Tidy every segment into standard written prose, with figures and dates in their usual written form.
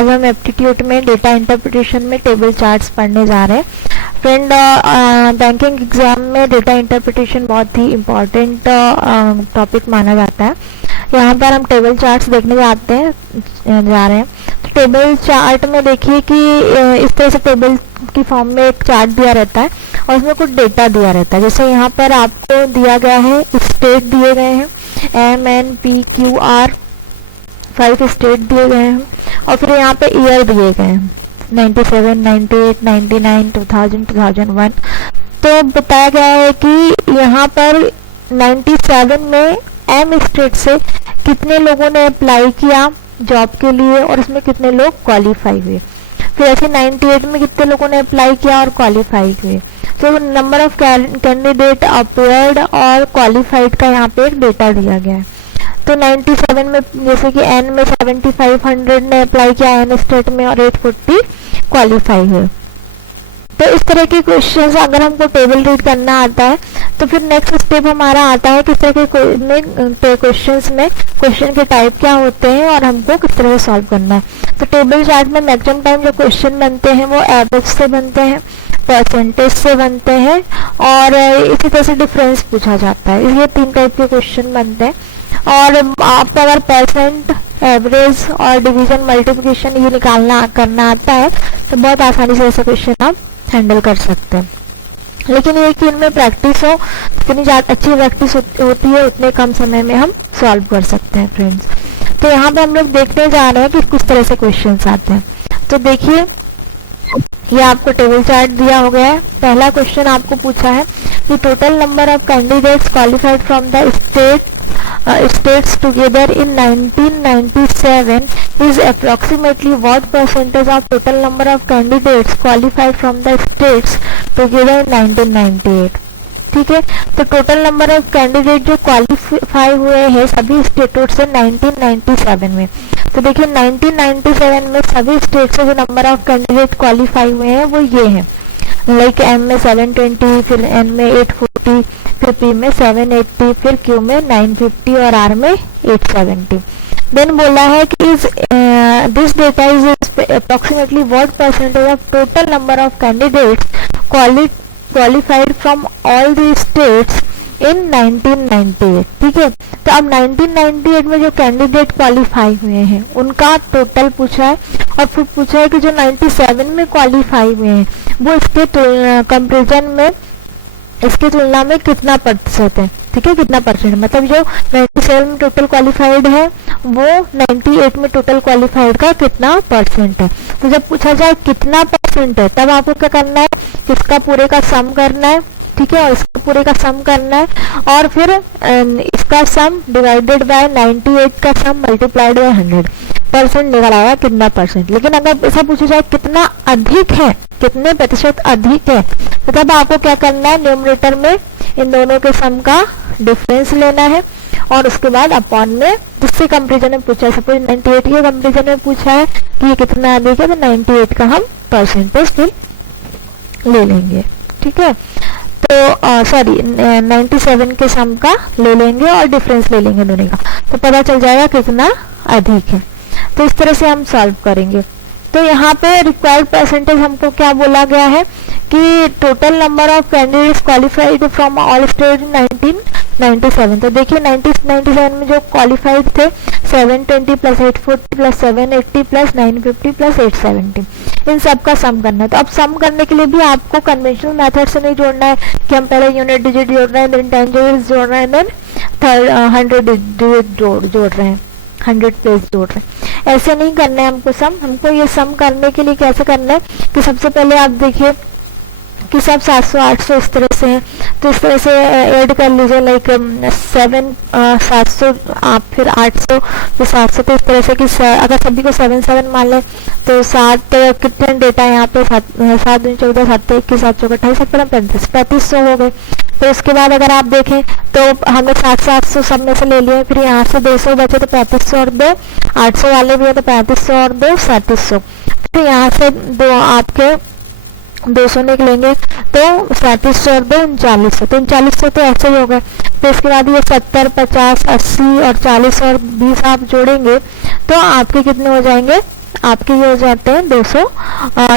आज हम एप्टीट्यूड में डेटा इंटरप्रिटेशन में टेबल चार्ट्स पढ़ने जा रहे हैं। फ्रेंड, बैंकिंग एग्जाम में डेटा इंटरप्रिटेशन बहुत ही इम्पोर्टेंट टॉपिक माना जाता है। यहाँ पर हम टेबल चार्ट्स देखने जा रहे हैं। तो टेबल चार्ट में देखिए कि इस तरह से टेबल की फॉर्म में एक चार्ट दिया रहता है और उसमें कुछ डेटा दिया रहता है। जैसे यहाँ पर आपको दिया गया है, स्टेट दिए गए हैं, MNPQR 5 स्टेट दिए गए हैं और फिर यहाँ पे ईयर दिए गए हैं 97, 98, 99, 2000, 2001। तो बताया गया है कि यहाँ पर 97 में M स्टेट से कितने लोगों ने अप्लाई किया जॉब के लिए और इसमें कितने लोग क्वालिफाई हुए। फिर ऐसे 98 में कितने लोगों ने अप्लाई किया और क्वालिफाई हुए। तो नंबर ऑफ कैंडिडेट अपेयर्ड और क्वालिफाइड का यहाँ पे एक डेटा दिया गया है। तो 97 में जैसे कि N में 7500 ने अप्लाई किया N स्टेट में और 840 क्वालिफाई हुए। तो इस तरह के क्वेश्चंस अगर हमको टेबल रीड करना आता है तो फिर नेक्स्ट स्टेप हमारा आता है किस तरह के क्वेश्चंस में क्वेश्चन के टाइप क्या होते हैं और हमको किस तरह से सॉल्व करना है। तो टेबल चार्ट में मैक्सिमम टाइम जो क्वेश्चन बनते हैं वो एवरेज से बनते हैं, परसेंटेज से बनते हैं और इसी तरह से डिफरेंस पूछा जाता है। ये 3 टाइप के क्वेश्चन बनते हैं और आपको अगर परसेंट, एवरेज और डिवीजन, मल्टीप्लिकेशन ये करना आता है तो बहुत आसानी से ऐसे क्वेश्चन आप हैंडल कर सकते हैं। लेकिन ये कि इनमें प्रैक्टिस हो, जितनी अच्छी प्रैक्टिस होती है उतने कम समय में हम सॉल्व कर सकते हैं फ्रेंड्स। तो यहाँ पे हम लोग देखने जा रहे हैं कि किस तरह से क्वेश्चंस आते हैं। तो देखिए, ये आपको टेबल चार्ट दिया हो गया है। पहला क्वेश्चन आपको पूछा है कि total number of candidates qualified from the states together in 1997 is approximately what percentage of total number of candidates qualified from the states together in 1998। ठीक है, तो टोटल नंबर ऑफ कैंडिडेट जो क्वालिफाई हुए हैं सभी स्टेटों से 1997 में। तो देखिए 1997 में सभी स्टेट से जो नंबर ऑफ कैंडिडेट क्वालिफाई हुए हैं वो ये हैं, लाइक M में 720, फिर N में 840, फिर P में 780, फिर Q में 950 और R में 870। देन बोला है कि this data is approximately what percentage of total number of candidates qualified from all the states in 1998। ठीक है, तो अब 1998 में जो कैंडिडेट क्वालिफाई हुए हैं उनका टोटल पूछा है और फिर पूछा है कि जो 97 में क्वालिफाई हुए हैं वो इसके कंपेरिजन में, इसकी तुलना में कितना प्रतिशत है। ठीक है, कितना परसेंट, मतलब जो 97 में टोटल क्वालिफाइड है वो 98 में टोटल क्वालिफाइड का कितना परसेंट है। तो जब पूछा जाए कितना परसेंट है तब आपको क्या करना है, इसका पूरे का सम करना है। ठीक है, और इसका पूरे का सम करना है और फिर इसका सम डिवाइडेड बाय 98 का सम मल्टीप्लाइड बाय 100% निकल आएगा कितना परसेंट। लेकिन अगर ऐसा पूछा जाए कितना अधिक है, कितने प्रतिशत अधिक है, तो तब आपको क्या करना है, न्यूमरेटर में इन दोनों के सम का डिफरेंस लेना है और उसके बाद अपॉन में जिससे कंपेरिजन में पूछा है, सपोज 98 के कंपेरिजन में पूछा है कि ये कितना अधिक है तो 98 का हम परसेंटेज फिर ले लेंगे। ठीक है, तो सॉरी 97 के सम का ले लेंगे और डिफरेंस ले लेंगे दोनों का, तो पता चल जाएगा कितना अधिक है। तो इस तरह से हम सॉल्व करेंगे। तो यहाँ पे रिक्वायर्ड परसेंटेज हमको क्या बोला गया है कि total number of candidates qualified from all state 1997। तो देखिए 1997 में जो क्वालिफाइड थे 720 प्लस 840 प्लस 780 प्लस 950 प्लस 870, इन सब का सम करना है। तो अब सम करने के लिए भी आपको कन्वेंशनल मेथड से नहीं जोड़ना है कि हम पहले यूनिट डिजिट जोड़ रहे हैं, देन 10 डिजिट जोड़ रहे हैं, देन 100 डिजिट जोड़ रहे हैं, 100 प्लेस जोड़ रहे हैं। ऐसे नहीं करना है हमको सम। हमको ये सम करने के लिए कैसे करना है कि सबसे पहले आप देखिए कि सब 700 800 इस तरह से है, तो इस तरह से ऐड कर लीजिए, लाइक 700 आप फिर 800 फिर 700, तो इस तरह से कि अगर सभी को 7 7 मान लें तो 7 कितने डेटा यहाँ पे 7 दूनी 14, 7 21, 7 चौक 28, 7 35, 3500 हो गए। तो उसके बाद अगर आप देखें तो हमने 700 सब में से ले लिए, फिर यहाँ से 200 बचे तो 3500 और 2, 800 वाले भी है तो 3500 और 2 3700, फिर यहाँ से दो आपके 200 निकलेंगे तो 3700 और 2 3900, तो 3900 तो ऐसे ही हो गए। तो इसके बाद ये 70 50 80 और 40 और 20 आप जोड़ेंगे तो आपके कितने हो जाएंगे आपके ये हो जाते हैं 200,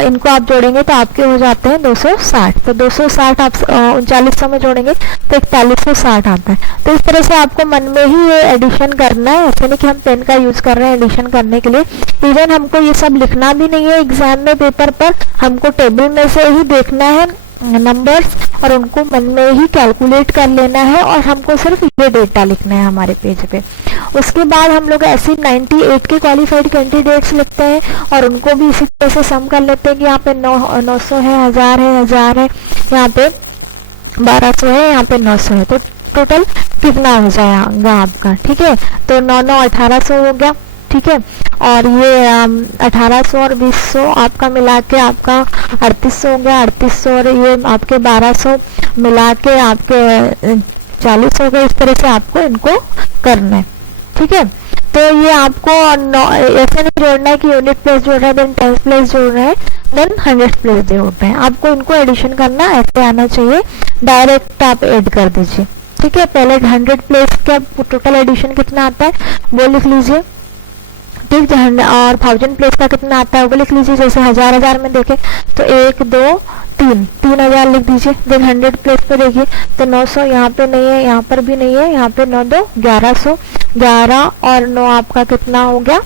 इनको आप जोड़ेंगे तो आपके हो जाते हैं 260। तो 260 आप 3900 में जोड़ेंगे तो 4160 आता है। तो इस तरह से आपको मन में ही ये एडिशन करना है, ऐसे नहीं कि हम पेन का यूज कर रहे हैं एडिशन करने के लिए। इवन हमको ये सब लिखना भी नहीं है एग्जाम में पेपर पर, हमको टेबल में से ही देखना है नंबर्स और उनको मन में ही कैलकुलेट कर लेना है और हमको सिर्फ ये डेटा लिखना है हमारे पेज पे। उसके बाद हम लोग ऐसे 98 के क्वालिफाइड कैंडिडेट्स लिखते हैं और उनको भी इसी तरह से सम कर लेते हैं कि यहाँ पे 900 है, 1000 है, 1000 है, यहाँ पे 1200 है, यहाँ पे 900 है। तो टोटल कितना हो जाएगा आपका, ठीक है। तो 9 9 1800 हो गया, ठीक है। और ये 1800 और 2000 आपका मिला के आपका 3800 हो गया, 3800 और ये आपके 1200 मिला के आपके 40 हो गए। इस तरह से आपको इनको करना है, ठीक है। तो ये आपको ऐसे नहीं जोड़ना है कि यूनिट प्लेस जोड़ रहे हैं देन टेंस प्लेस जोड़ रहे हैं देन 100 प्लेस जोड़ रहे हैं। आपको इनको एडिशन करना ऐसे आना चाहिए, डायरेक्ट आप ऐड कर दीजिए, ठीक है। पहले 100 प्लेस का टोटल एडिशन कितना आता है वो लिख लीजिए, ठीक। और 1000 प्लेस का कितना आता है वो लिख लीजिए। जैसे 1000 में देखें तो 1 2 3 3000 लिख दीजिए। देन 100 प्लेस पे देखिए तो 900 यहाँ पे नहीं है, यहाँ पर भी नहीं है, यहाँ पे 9 2 1100, 11 और 9 आपका कितना हो गया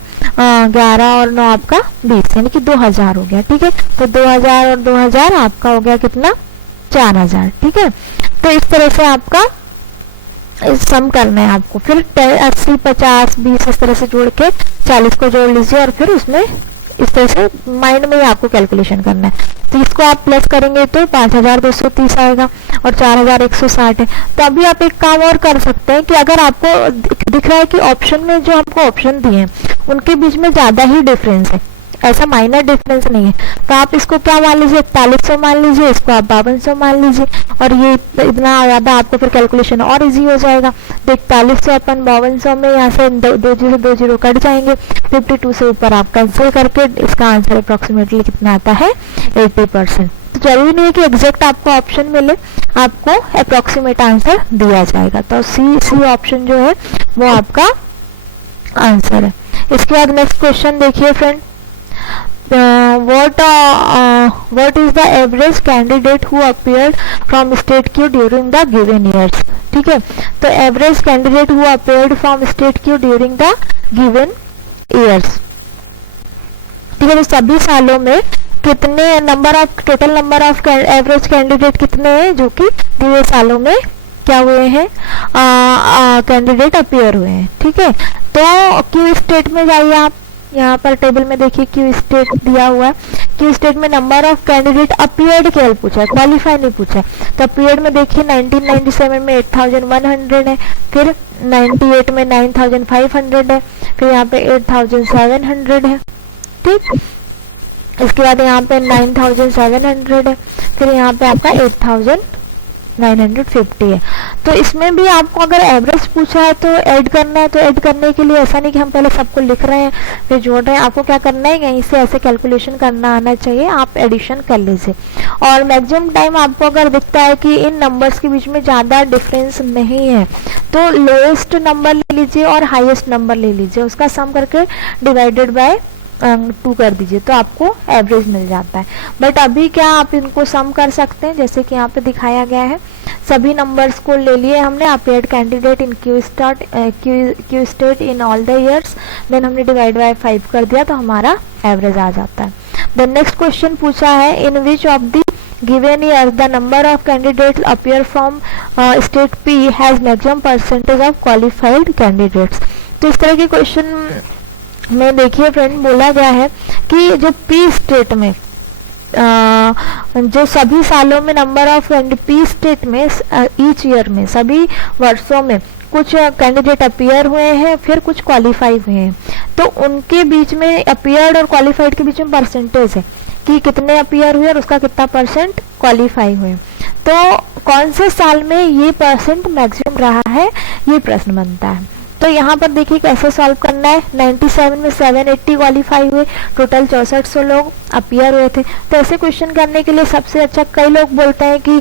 11 और 9 आपका 20, यानी कि 2000 हो गया, ठीक है। तो 2000 और 2000 आपका हो गया कितना 4000, ठीक है। तो इस तरह से आपका सम करना है आपको। फिर 80 50 20 इस तरह से जोड़ के 40 को जोड़ लीजिए और फिर उसमें इस तरह से माइंड में ही आपको कैलकुलेशन करना है। तो इसको आप प्लस करेंगे तो 5230 आएगा और 4160 है। तो अभी आप एक काम और कर सकते हैं कि अगर आपको दिख रहा है कि ऑप्शन में जो हमको ऑप्शन दिए हैं उनके बीच में ज्यादा ही डिफरेंस है, ऐसा माइनर डिफरेंस नहीं है, तो आप इसको क्या मान लीजिए 4100 मान लीजिए, इसको आप 5200 मान लीजिए और ये इतना ज्यादा आपको फिर कैलकुलेशन और इजी हो जाएगा। तो 4100 अपन 5200 में यहाँ से 2 जीरो कट जाएंगे, 52 से ऊपर आप कैंसिल करके इसका आंसर अप्रोक्सीमेटली कितना आता है 80%। तो जरूरी नहीं है कि एग्जैक्ट आपको ऑप्शन मिले, आपको अप्रोक्सीमेट आंसर दिया जाएगा। तो सी ऑप्शन जो है वो आपका आंसर है। इसके बाद नेक्स्ट क्वेश्चन देखिए friend, what is the average candidate who appeared from state queue during the given years, ठीक है। तो average candidate who appeared from state queue during the given years, ठीक है। तो सभी सालों में कितने total number of average candidate कितने हैं जो कि दिए सालों में क्या हुए हैं कैंडिडेट अपीयर हुए हैं, ठीक है। तो क्यू स्टेट में जाइए आप, यहाँ पर टेबल में देखिए क्यू स्टेट दिया हुआ है। क्यू स्टेट में नंबर ऑफ कैंडिडेट अपीयर्ड केवल पूछा है, क्वालिफाई नहीं पूछा है। तो अपीयर्ड में देखिए 1997 में 8100 है, फिर 98 में 9500 है, फिर यहाँ पे 8700 है, ठीक। इसके बाद यहाँ पे 9700 है, फिर यहाँ पे आपका 8950 है। तो इसमें भी आपको अगर एवरेज पूछा है तो ऐड करना है, तो ऐड करने के लिए ऐसा नहीं कि हम पहले सबको लिख रहे हैं फिर जोड़ रहे हैं, आपको क्या करना है यहीं से ऐसे कैलकुलेशन करना आना चाहिए, आप एडिशन कर लीजिए। और मैक्सिमम टाइम आपको अगर दिखता है कि इन नंबर्स के बीच में ज़्यादा डिफरेंस नहीं है तो लोएस्ट नंबर ले लीजिए और हाईएस्ट नंबर ले लीजिए, उसका सम करके डिवाइडेड बाय 2 कर दीजिए तो आपको एवरेज मिल जाता है। बट अभी क्या आप इनको सम कर सकते हैं, जैसे कि यहाँ पे दिखाया गया है। सभी नंबर्स को ले लिए हमने, appeared candidate in Q state in all the years, then हमने डिवाइड बाय 5 कर दिया तो हमारा एवरेज आ जाता है। देन नेक्स्ट क्वेश्चन पूछा है, in which of the given year the number of candidates appear from state P has maximum percentage of qualified candidates. तो इस तरह के क्वेश्चन में देखिए फ्रेंड बोला गया है कि जो पी स्टेट में जो सभी सालों में नंबर ऑफ पी स्टेट में ईच ईयर में सभी वर्षों में कुछ कैंडिडेट अपीयर हुए हैं फिर कुछ क्वालिफाई हुए हैं, तो उनके बीच में अपीयर्ड और क्वालिफाइड के बीच में परसेंटेज है कि कितने अपीयर हुए और उसका कितना परसेंट क्वालिफाई हुए। तो कौन से साल में ये परसेंट मैक्सिमम रहा है ये प्रश्न बनता है। तो यहाँ पर देखिए कैसे सॉल्व करना है। 97 में 780 क्वालिफाई हुए, टोटल 6400 लोग अपीयर हुए थे। तो ऐसे क्वेश्चन करने के लिए सबसे अच्छा, कई लोग बोलते हैं कि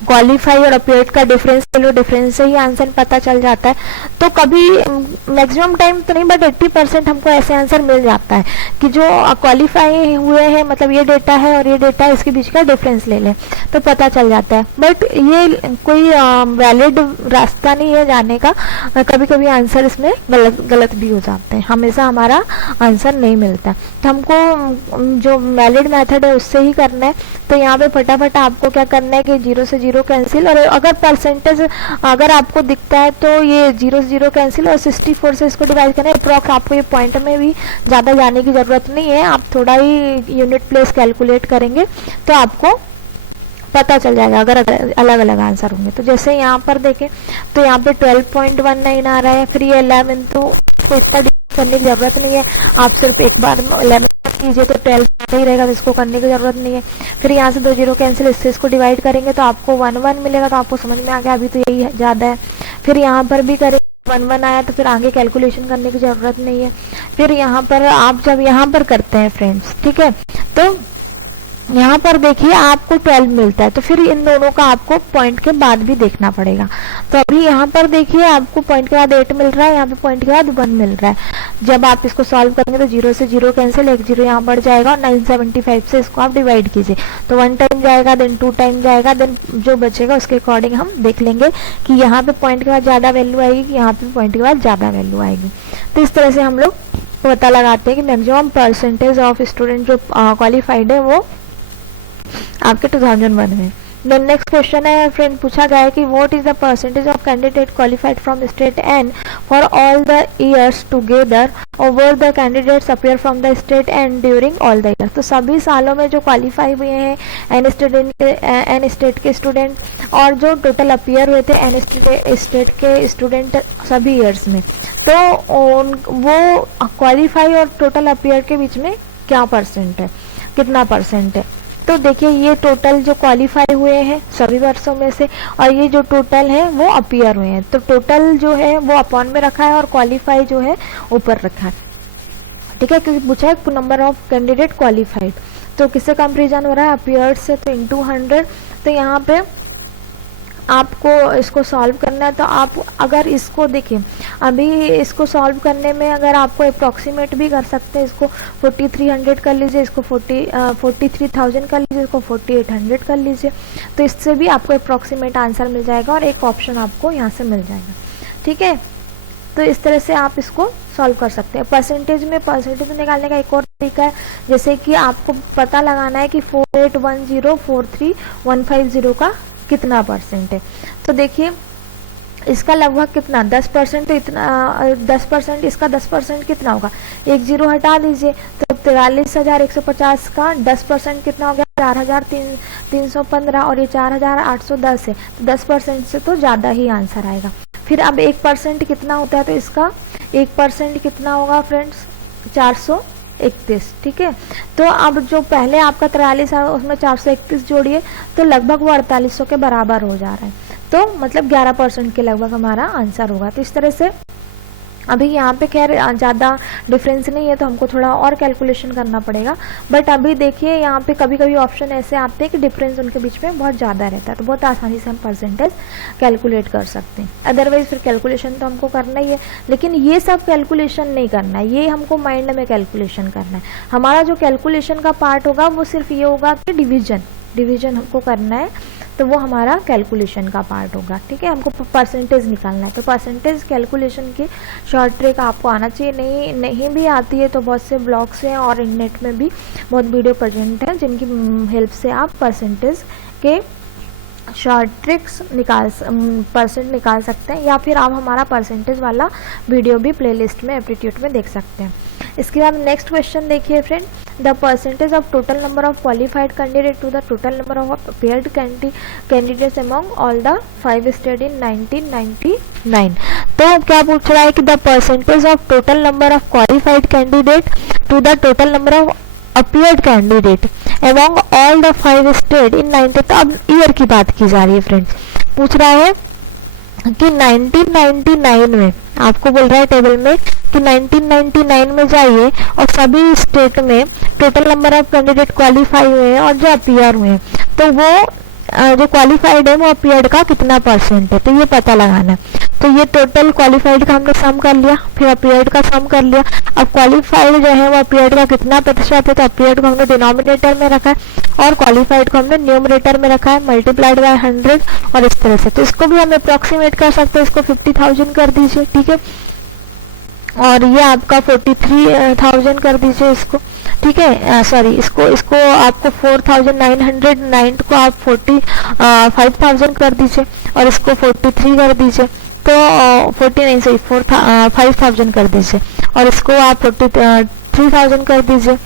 क्वालिफाई और अपीयर्ड का डिफरेंस ले लो, डिफरेंस से ही आंसर पता चल जाता है। तो कभी मैक्सिमम टाइम तो नहीं बट 80% हमको ऐसे आंसर मिल जाता है कि जो क्वालिफाई हुए हैं, मतलब ये डेटा है और ये डेटा है, इसके बीच का डिफरेंस ले लें तो पता चल जाता है। बट ये कोई वैलिड रास्ता नहीं है जाने का, कभी कभी आंसर इसमें गलत भी हो जाते हैं, हमेशा हमारा आंसर नहीं मिलता। तो हमको जो वैलिड मेथड है उससे ही करना है। तो यहाँ पे फटाफट आपको क्या करना है कि 0 से 0 कैंसिल, और अगर परसेंटेज अगर आपको दिखता है तो ये 0 से 0 कैंसिल और 64 से इसको डिवाइड करना है। अप्रॉक्स आपको ये पॉइंट में भी ज़्यादा जाने की ज़रूरत नहीं है, आप थोड़ा ही यूनिट प्लेस कैलकुलेट करेंगे तो आपको पता चल जाएगा अगर अलग अलग आंसर होंगे। तो जैसे यहाँ पर देखें तो यहाँ पे 12.19 आ रहा है, फिर ये 11, तो इतना करने की जरूरत नहीं है, आप सिर्फ एक बार 11 कीजिए तो 12 नहीं रहेगा, तो इसको करने की जरूरत नहीं है। फिर यहाँ से 2 0 कैंसिल, इससे इसको डिवाइड करेंगे तो आपको 1 1 मिलेगा, तो आपको समझ में आ गया अभी तो यही ज़्यादा है। फिर यहाँ पर भी करेंगे 1 1 आया तो फिर आगे कैलकुलेशन करने की जरूरत नहीं है। फिर यहाँ पर आप जब यहाँ पर करते हैं फ्रेंड्स, ठीक है, तो यहाँ पर देखिए आपको 12 मिलता है, तो फिर इन दोनों का आपको पॉइंट के बाद भी देखना पड़ेगा। तो अभी यहाँ पर देखिए आपको पॉइंट के बाद 8 मिल रहा है, यहाँ पे पॉइंट के बाद 1 मिल रहा है। जब आप इसको सॉल्व करेंगे तो 0 से 0 कैंसिल, 1 0 यहाँ बढ़ जाएगा और 975 से इसको आप डिवाइड कीजिए तो 1 टाइम जाएगा, देन 2 टाइम जाएगा, देन जो बचेगा उसके अकॉर्डिंग हम देख लेंगे कि यहाँ पे पॉइंट के बाद ज़्यादा वैल्यू आएगी कि यहाँ पे पॉइंट के बाद ज़्यादा वैल्यू आएगी। तो इस तरह से हम लोग पता लगाते हैं कि मैक्सिमम परसेंटेज ऑफ स्टूडेंट जो क्वालिफाइड है वो आपके 2001 में। देन नेक्स्ट क्वेश्चन है फ्रेंड, पूछा गया है कि what is the percentage of candidate qualified from state N for all the years together over the candidates appear from the state N during all the years. तो सभी सालों में जो क्वालिफाई हुए हैं एन स्टेट के स्टूडेंट और जो टोटल अपीयर हुए थे एन स्टेट के स्टूडेंट सभी ईयर्स में, तो वो क्वालिफाई और टोटल अपीयर के बीच में क्या परसेंट है, कितना परसेंट है। तो देखिए ये टोटल जो क्वालिफाई हुए हैं सभी वर्षों में से और ये जो टोटल है वो अपीयर हुए हैं, तो टोटल जो है वो अपॉन में रखा है और क्वालिफाई जो है ऊपर रखा है, ठीक है, क्योंकि पूछा है नंबर ऑफ कैंडिडेट क्वालिफाइड। तो किससे कंपेरिजन हो रहा है, अपीयर से, तो इनटू 100। तो यहाँ पे आपको इसको सॉल्व करना है, तो आप अगर इसको देखिए अभी इसको सॉल्व करने में अगर आपको अप्रॉक्सीमेट भी कर सकते हैं, इसको 4300 कर लीजिए, इसको 43,000 कर लीजिए, इसको 4800 कर लीजिए, तो इससे भी आपको अप्रॉक्सीमेट आंसर मिल जाएगा और एक ऑप्शन आपको यहाँ से मिल जाएगा, ठीक है। तो इस तरह से आप इसको सॉल्व कर सकते हैं। परसेंटेज निकालने का एक और तरीका है, जैसे कि आपको पता लगाना है कि 481043,150 का कितना परसेंट है। तो देखिए इसका लगभग कितना 10%, तो इतना 10% इसका 10% कितना होगा, 1 0 हटा दीजिए तो 43,150 का 10% कितना हो गया 4,315 और ये 4,810 है, तो 10% से तो ज़्यादा ही आंसर आएगा। फिर अब 1% कितना होता है, तो इसका 1% कितना होगा फ्रेंड्स 431, ठीक है। तो अब जो पहले आपका 43 है उसमें 431 जोड़िए तो लगभग वो 4800 के बराबर हो जा रहा है, तो मतलब 11% के लगभग हमारा आंसर होगा। तो इस तरह से अभी यहाँ पे खैर ज़्यादा डिफरेंस नहीं है तो हमको थोड़ा और कैलकुलेशन करना पड़ेगा, बट अभी देखिए यहाँ पे कभी कभी ऑप्शन ऐसे आते हैं कि डिफरेंस उनके बीच में बहुत ज़्यादा रहता है, तो बहुत आसानी से हम परसेंटेज कैलकुलेट कर सकते हैं। अदरवाइज फिर कैलकुलेशन तो हमको करना ही है, लेकिन ये सब कैलकुलेशन नहीं करना है, ये हमको माइंड में कैलकुलेशन करना है। हमारा जो कैलकुलेशन का पार्ट होगा वो सिर्फ ये होगा कि डिवीजन हमको करना है, तो वो हमारा कैलकुलेशन का पार्ट होगा, ठीक है। हमको परसेंटेज निकालना है, तो परसेंटेज कैलकुलेशन की शॉर्ट ट्रिक आपको आना चाहिए। नहीं भी आती है तो बहुत से ब्लॉग्स हैं और इंटरनेट में भी बहुत वीडियो प्रेजेंट हैं जिनकी हेल्प से आप परसेंटेज के शॉर्ट ट्रिक्स निकाल सकते हैं, या फिर आप हमारा परसेंटेज वाला वीडियो भी प्लेलिस्ट में एप्टीट्यूड में देख सकते हैं। इसके बाद नेक्स्ट क्वेश्चन देखिए friend, the percentage of total number of qualified candidate to the total number of appeared candidates among all the 5 state in 1999। तो क्या पूछ रहा है कि the percentage of total number of qualified candidate to the total number of appeared candidate among all the 5 state in 90। तो अब year की बात की जा रही है फ्रेंड्स, पूछ रहा है कि 1999 में आपको बोल रहा है टेबल में कि 1999 में जाइए और सभी स्टेट में total number of candidate qualify हुए हैं और जो अपीयर हुए हैं, तो वो जो क्वालिफाइड है वो अपीयर्ड का कितना परसेंट है, तो ये पता लगाना है। तो ये टोटल क्वालिफाइड का हमने सम कर लिया, फिर अपीयर्ड का सम कर लिया। अब क्वालिफाइड जो है वो अपीयर्ड का कितना प्रतिशत है, तो अपीयर्ड को हमने डिनोमिनेटर में रखा है और क्वालिफाइड को हमने न्यूमरेटर में रखा है, मल्टीप्लाइड बाय 100 और इस तरह से। तो इसको भी हम अप्रोक्सीमेट कर सकते हैं, इसको 50,000 कर दीजिए, ठीक है, और ये आपका 43,000 कर दीजिए इसको, ठीक है, सॉरी इसको आपको 4,909 को आप 45,000 कर दीजिए और इसको 43 कर दीजिए, तो 40 नहीं सही 5,000 कर दीजिए और इसको आप 43,000 कर दीजिए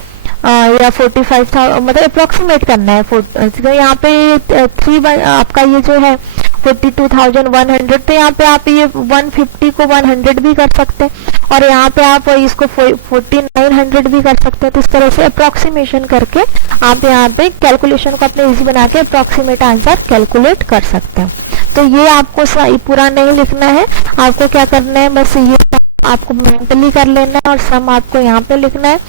या 45,000, मतलब अप्रोक्सीमेट करना है। तो यहाँ पे 3 आपका ये जो है 42,100, तो यहाँ पे आप ये 150 को 100 भी कर सकते हैं और यहाँ पे आप इसको 4900 भी कर सकते हैं। तो इस तरह से अप्रोक्सीमेशन करके आप यहाँ पे कैलकुलेशन को अपने इजी बना के अप्रोक्सीमेट आंसर कैलकुलेट कर सकते हैं। तो ये आपको पूरा नहीं लिखना है, आपको क्या करना है, बस ये आपको मेंटली कर लेना है और सम आपको यहाँ पे लिखना है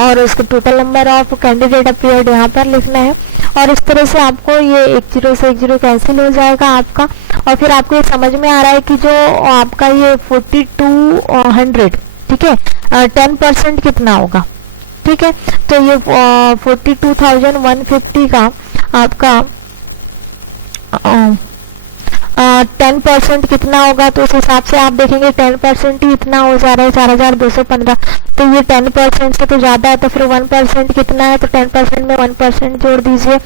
और उसको total number of candidate appeared यहाँ पर लिखना है और इस तरह से आपको ये 10 से 10 कैंसिल हो जाएगा आपका। और फिर आपको ये समझ में आ रहा है कि जो आपका ये 4200, ठीक है, 10% कितना होगा, ठीक है, तो ये 42,150 का आपका 10% कितना होगा, तो उस हिसाब से आप देखेंगे 10% ही इतना हो जा रहा है 4,215, तो ये 10% से तो ज्यादा है, तो फिर 1% कितना है, तो 10% में 1% जोड़ दीजिए,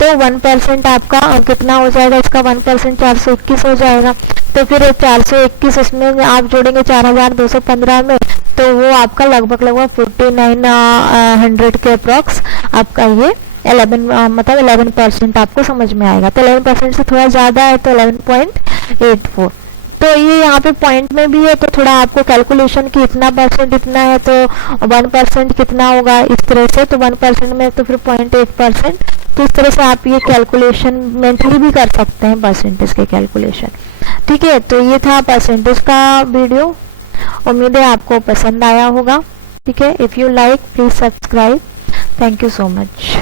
तो 1% आपका कितना हो जाएगा, इसका 1% 421 हो जाएगा। तो फिर 421 उसमें आप जोड़ेंगे 4,215 में, तो वो आपका लगभग 4900 के अप्रॉक्स आपका ये 11% आपको समझ में आएगा। तो 11% से थोड़ा ज्यादा है तो 11.84। तो ये यहाँ पे पॉइंट में भी है, तो थोड़ा आपको कैलकुलेशन की इतना परसेंट इतना है तो 1% कितना होगा इस तरह से, तो 1% में तो फिर 0.8%। तो इस तरह से आप ये कैलकुलेशन मेंटली भी कर सकते हैं परसेंटेज के कैलकुलेशन, ठीक है। तो ये था परसेंटेज का वीडियो, उम्मीद है आपको पसंद आया होगा, ठीक है। If you like please subscribe, thank you so much.